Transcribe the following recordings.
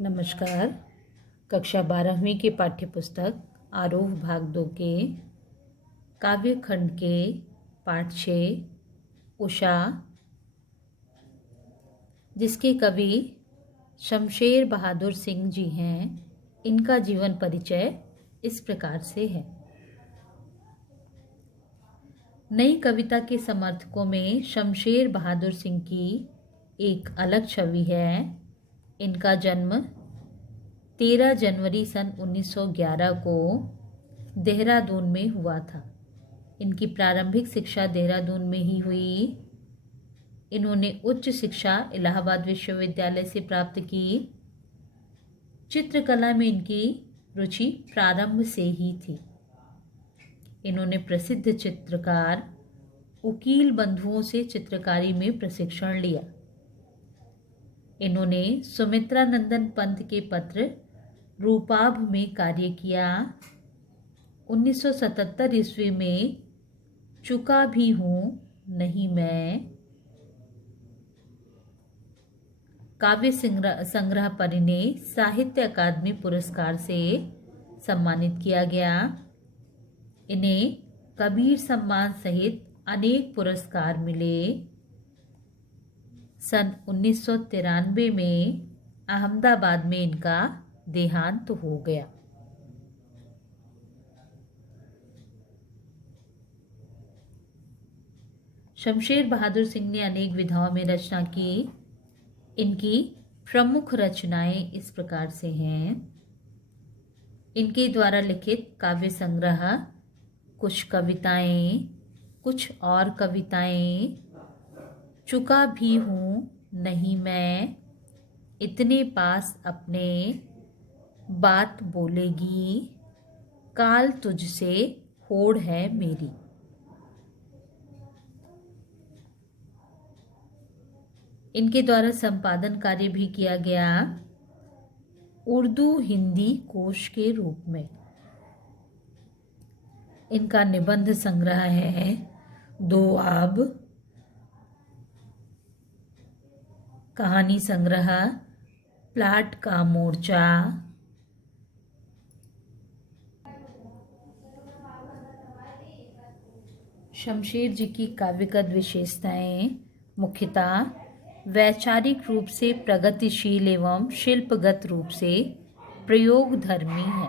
नमस्कार। कक्षा 12वीं के पाठ्य पुस्तक आरोह भाग 2 के काव्य खंड के पाठ 6 उषा, जिसके कवि शमशेर बहादुर सिंह जी हैं, इनका जीवन परिचय इस प्रकार से है। नई कविता के समर्थकों में शमशेर बहादुर सिंह की एक अलग छवि है। इनका जन्म 13 जनवरी सन 1911 को देहरादून में हुआ था। इनकी प्रारंभिक शिक्षा देहरादून में ही हुई। इन्होंने उच्च शिक्षा इलाहाबाद विश्वविद्यालय से प्राप्त की। चित्रकला में इनकी रुचि प्रारंभ से ही थी। इन्होंने प्रसिद्ध चित्रकार उकील बंधुओं से चित्रकारी में प्रशिक्षण लिया। इन्होंने सुमित्रा नंदन पंत के पत्र रूपाभ में कार्य किया। 1977 ईस्वी में चुका भी हूँ नहीं मैं काव्य संग्रह पर इन्हें साहित्य अकादमी पुरस्कार से सम्मानित किया गया। इन्हें कबीर सम्मान सहित अनेक पुरस्कार मिले। सन 1993 में अहमदाबाद में इनका देहांत हो गया। शमशेर बहादुर सिंह ने अनेक विधाओं में रचना की। इनकी प्रमुख रचनाएं इस प्रकार से हैं। इनके द्वारा लिखित काव्य संग्रह कुछ कविताएं, कुछ और कविताएं, चुका भी हूँ नहीं मैं, इतने पास अपने, बात बोलेगी, काल तुझसे होड़ है मेरी। इनके द्वारा संपादन कार्य भी किया गया उर्दू हिंदी कोश के रूप में। इनका निबंध संग्रह है दोआब, कहानी संग्रह प्लाट का मोर्चा, शमशेर जी की काव्यगत विशेषताएं मुख्यतः वैचारिक रूप से प्रगतिशील एवं शिल्पगत रूप से प्रयोगधर्मी है।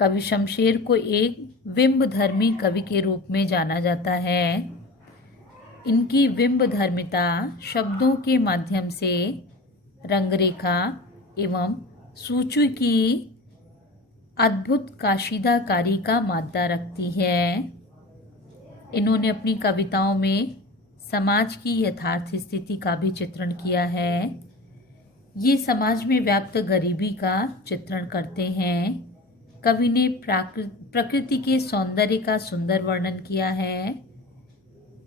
कवि शमशेर को एक बिंबधर्मी कवि के रूप में जाना जाता है। इनकी बिंबधर्मिता शब्दों के माध्यम से रंगरेखा एवं सूची की अद्भुत काशीदाकारी का मादा रखती है। इन्होंने अपनी कविताओं में समाज की यथार्थ स्थिति का भी चित्रण किया है। ये समाज में व्याप्त गरीबी का चित्रण करते हैं। कवि ने प्रकृति के सौंदर्य का सुंदर वर्णन किया है।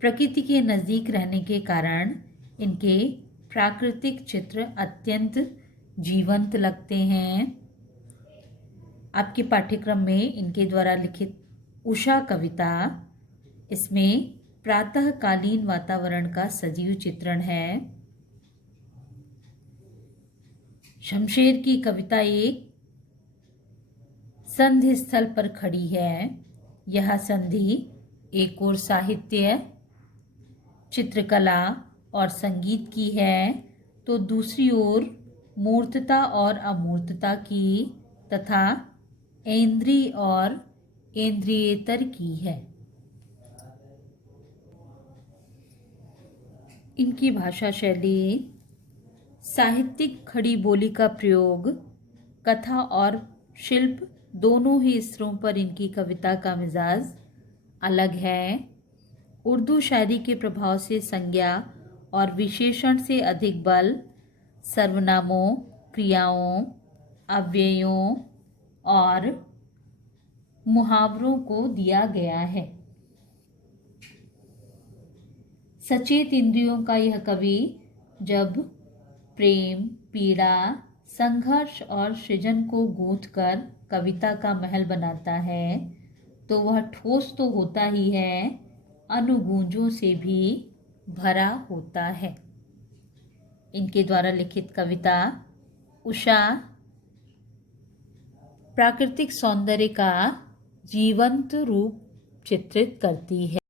प्रकृति के नज़दीक रहने के कारण इनके प्राकृतिक चित्र अत्यंत जीवंत लगते हैं। आपके पाठ्यक्रम में इनके द्वारा लिखित उषा कविता, इसमें प्रातःकालीन वातावरण का सजीव चित्रण है। शमशेर की कविता एक संधि स्थल पर खड़ी है। यह संधि एक ओर साहित्य, चित्रकला और संगीत की है, तो दूसरी ओर मूर्तता और अमूर्तता की तथा इंद्रिय और इंद्रियेतर की है। इनकी भाषा शैली साहित्यिक खड़ी बोली का प्रयोग, कथा और शिल्प दोनों ही स्तरों पर इनकी कविता का मिजाज अलग है। उर्दू शायरी के प्रभाव से संज्ञा और विशेषण से अधिक बल सर्वनामों, क्रियाओं, अव्ययों और मुहावरों को दिया गया है। सचेत इंद्रियों का यह कवि जब प्रेम, पीड़ा, संघर्ष और सृजन को गूंथकर कविता का महल बनाता है, तो वह ठोस तो होता ही है, अनुगूंजों से भी भरा होता है। इनके द्वारा लिखित कविता उषा प्राकृतिक सौंदर्य का जीवंत रूप चित्रित करती है।